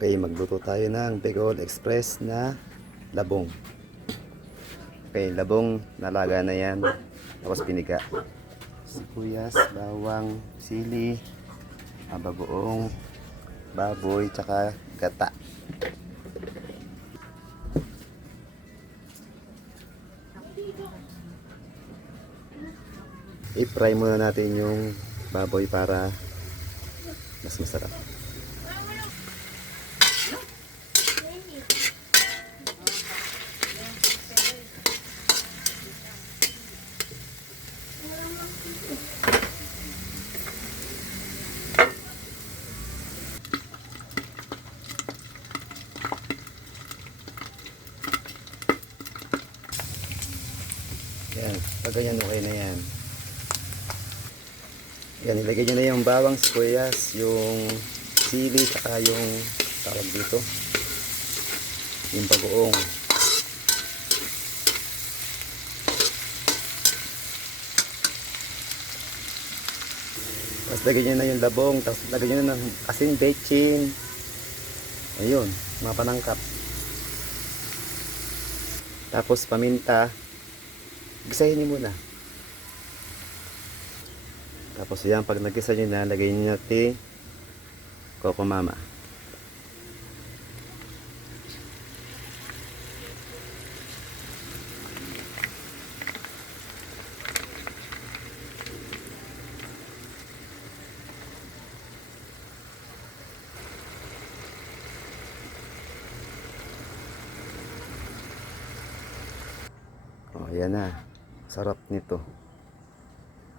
Okay, magluto tayo ng Bicol Express na labong. Okay, labong nalaga na yan. Tapos piniga. Sibuyas, bawang, sili, bagoong, baboy, tsaka gata. I-fry muna natin yung baboy para mas masarap. Yan, pag ganyan okay na yan. Yan, ilagay nyo na yung bawang, sibuyas, yung sili, saka yung tawag dito, yung bagoong. Tapos lagay nyo na yung labong, tapos lagay nyo na ng asin, bechin. Ayun, mga panangkap. Tapos paminta. Gisahin nyo muna. Tapos yan, pag nagisa nyo na, lagay nyo natin Coco Mama. Oh, yan na. Sarap nito.